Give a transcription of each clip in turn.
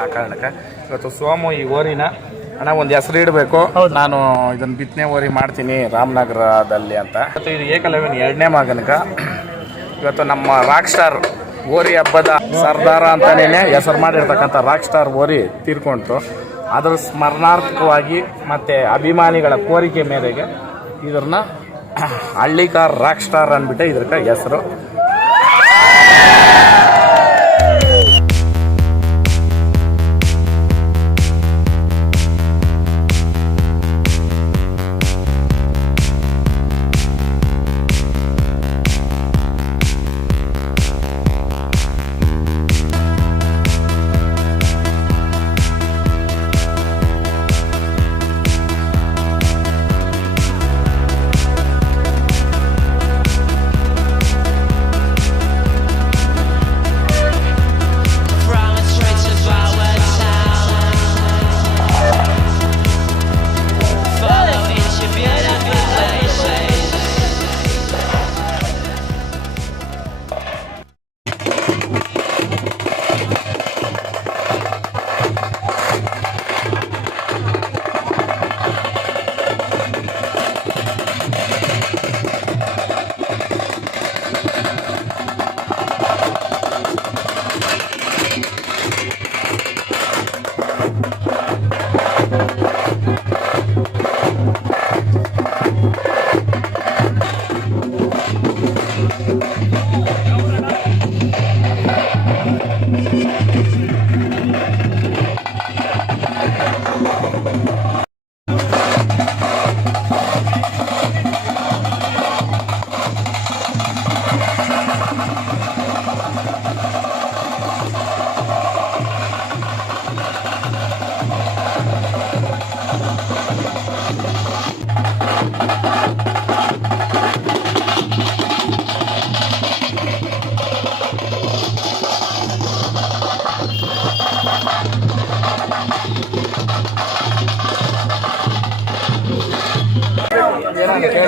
ಆ ಕಾರಣಕ್ಕೆ ಇವತ್ತು ಸೋಮು ಈ ಓರಿನ ಅಣ್ಣ ಒಂದು ಹೆಸರು ಇಡಬೇಕು, ನಾನು ಇದನ್ನ ಬಿತ್ತನೆ ಓರಿ ಮಾಡ್ತೀನಿ ರಾಮನಗರದಲ್ಲಿ ಅಂತ. ಇವತ್ತು ಇದು ಏಕಲವ್ಯನ 2ನೇ ಮಗನಿಗ ಇವತ್ತು ನಮ್ಮ ರಾಕ್ ಸ್ಟಾರ್ ಓರಿ ಹಬ್ಬದ ಸರ್ದಾರ ಅಂತಾನೇ ಹೆಸರು ಮಾಡಿರ್ತಕ್ಕಂಥ ರಾಕ್ ಸ್ಟಾರ್ ಓರಿ ತೀರ್ಕೊಂತು. ಅದರ ಸ್ಮರಣಾರ್ಥಕವಾಗಿ ಮತ್ತು ಅಭಿಮಾನಿಗಳ ಕೋರಿಕೆ ಮೇರೆಗೆ ಇದನ್ನ ಹಳ್ಳಿಕಾರ್ ರಾಕ್ ಸ್ಟಾರ್ ಅಂದ್ಬಿಟ್ಟು ಇದ್ರಕ್ಕೆ ಹೆಸರು.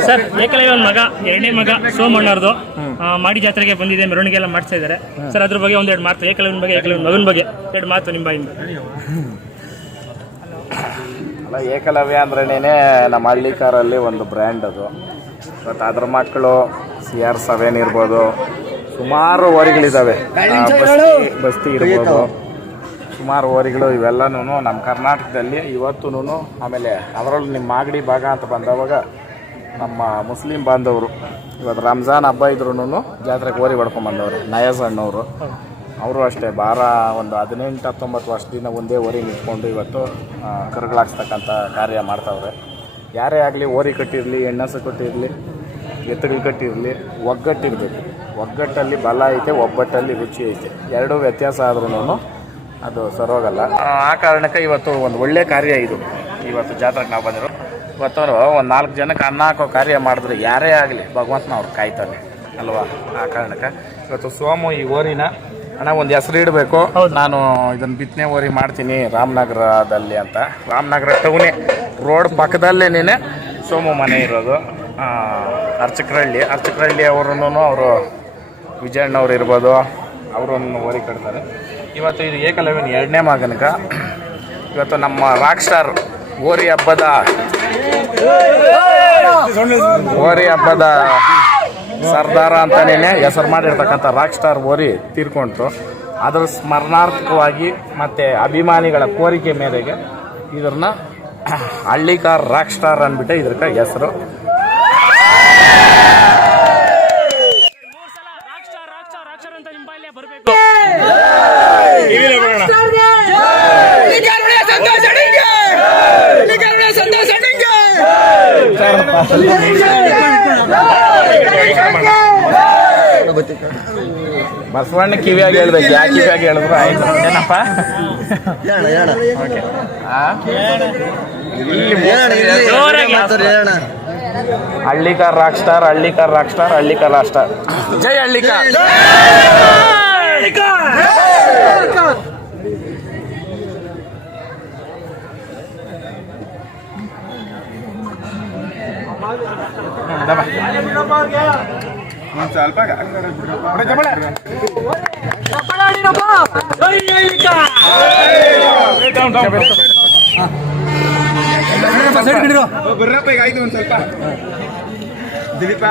ಸರ್, ಏಕಲವ್ಯನ ಮಗ 2ನೇ ಮಗ ಸೋಮಣ್ಣವ್ರದ್ದು ಮಾಡಿ ಜಾತ್ರೆಗೆ ಬಂದಿದೆ, ಮೆರವಣಿಗೆ ಎಲ್ಲ ಮಾಡ್ತಾ ಇದ್ದಾರೆ ಸರ್. ಅದ್ರ ಬಗ್ಗೆ ಒಂದೆರಡು ಮಾತು, ಏಕಲವ್ಯನ ಬಗ್ಗೆ, ಏಕಲವ್ಯನ ಮಗನ ಬಗ್ಗೆ 2 ಮಾತು ನಿಮ್ಮ ಬಾಯಿಂದ. ಅಲ್ಲ, ಏಕಲವ್ಯ ಅಂದ್ರೇನೆ ನಮ್ಮ ಹಳ್ಳಿಕಾರಲ್ಲಿ ಒಂದು ಬ್ರ್ಯಾಂಡ್ ಅದು. ಮತ್ತು ಅದ್ರ ಮಕ್ಕಳು CR7 ಇರ್ಬೋದು, ಸುಮಾರು ಓರಿಗಳಿದ್ದಾವೆ, ಬಸ್ತಿ ಇರ್ಬೋದು, ಸುಮಾರು ಓರಿಗಳು ಇವೆಲ್ಲನೂ ನಮ್ಮ ಕರ್ನಾಟಕದಲ್ಲಿ ಇವತ್ತೂ. ಆಮೇಲೆ ಅದರಲ್ಲೂ ನಿಮ್ಮ ಮಾಗಡಿ ಭಾಗ ಅಂತ ಬಂದವಾಗ ನಮ್ಮ ಮುಸ್ಲಿಂ ಬಾಂಧವರು ಇವತ್ತು ರಂಜಾನ್ ಹಬ್ಬ ಇದ್ರೂ ಜಾತ್ರೆಗೆ ಓರಿ ಹೊಡ್ಕೊಂಬಂದವ್ರು. ನಯಾಜ್ ಅಣ್ಣವರು ಅವರು ಅಷ್ಟೇ ಒಂದು 18-19 ವರ್ಷದಿಂದ ಒಂದೇ ಓರಿ ನಿಂತ್ಕೊಂಡು ಇವತ್ತು ಕರುಗಳಾಕ್ಸ್ತಕ್ಕಂಥ ಕಾರ್ಯ ಮಾಡ್ತಾವ್ರೆ. ಯಾರೇ ಆಗಲಿ ಓರಿ ಕಟ್ಟಿರಲಿ, ಹೆಣ್ಣಸು ಕಟ್ಟಿರಲಿ, ಎತ್ತುಗಳು ಕಟ್ಟಿರಲಿ, ಒಗ್ಗಟ್ಟಿರಬೇಕು. ಒಗ್ಗಟ್ಟಲ್ಲಿ ಬಲ ಐತೆ, ಒಬ್ಬಟ್ಟಲ್ಲಿ ರುಚಿ ಐತೆ. ಎರಡೂ ವ್ಯತ್ಯಾಸ ಆದ್ರೂ ಅದು ಸರೋಗಲ್ಲ. ಆ ಕಾರಣಕ್ಕೆ ಇವತ್ತು ಒಂದು ಒಳ್ಳೆ ಕಾರ್ಯ ಇದು. ಇವತ್ತು ಜಾತ್ರೆಗೆ ನಾವು ಬಂದಿರೋ ಇವತ್ತವರು ಒಂದು 4 ಜನಕ್ಕೆ ಅನ್ನ ಹಾಕೋ ಕಾರ್ಯ ಮಾಡಿದ್ರೆ ಯಾರೇ ಆಗಲಿ ಭಗವಂತನ ಅವ್ರು ಕಾಯ್ತಾನೆ ಅಲ್ವಾ. ಆ ಕಾರಣಕ್ಕೆ ಇವತ್ತು ಸೋಮು ಈ ಓರಿನ ಅಣ್ಣ ಒಂದು ಹೆಸರು ಇಡಬೇಕು, ನಾನು ಇದನ್ನು ಬಿತ್ತನೆ ಓರಿ ಮಾಡ್ತೀನಿ ರಾಮನಗರದಲ್ಲಿ ಅಂತ. ರಾಮನಗರ ಟೌನೇ ರೋಡ್ ಪಕ್ಕದಲ್ಲೇನೇ ಸೋಮು ಮನೆ ಇರೋದು. ಅರ್ಚಕರಳ್ಳಿ ಅವರು ವಿಜಯಣ್ಣವ್ರು ಇರ್ಬೋದು, ಅವರನ್ನು ಓರಿ ಕಟ್ತಾರೆ. ಇವತ್ತು ಇದು ಏಕಲವ್ಯನ 2ನೇ ಮಗನಿಗ ಇವತ್ತು ನಮ್ಮ ರಾಕ್ ಸ್ಟಾರ್ ಓರಿ ಹಬ್ಬದ ಸರ್ದಾರ ಅಂತಾನೇ ಹೆಸರು ಮಾಡಿರ್ತಕ್ಕಂಥ ರಾಕ್ ಸ್ಟಾರ್ ಓರಿ ತೀರ್ಕೊಂತು. ಅದರ ಸ್ಮರಣಾರ್ಥಕವಾಗಿ ಮತ್ತು ಅಭಿಮಾನಿಗಳ ಕೋರಿಕೆ ಮೇರೆಗೆ ಇದನ್ನ ಹಳ್ಳಿಕಾರ್ ರಾಕ್ ಸ್ಟಾರ್ ಅಂದ್ಬಿಟ್ಟು ಇದ್ರಕ್ಕೆ ಹೆಸರು. ಬಸವಣ್ಣ ಕಿವಿಯಾಗಿ ಹೇಳ್ಬೇಕು, ಯಾಕೆ ಕಿವಿಯಾಗಿ ಹೇಳಿದ್ರು ಆಯ್ತು. ಏನಪ್ಪ Hallikar rock star, Hallikar rock star, Hallikar rock star. ಜೈ ಹಳ್ಳಿಕಾರ್. ಸ್ವಲ್ಪ ಬರ್ರಪ್ಪ ಈಗ ಆಯ್ತು ಒಂದು ಸ್ವಲ್ಪ ದಿಲೀಪ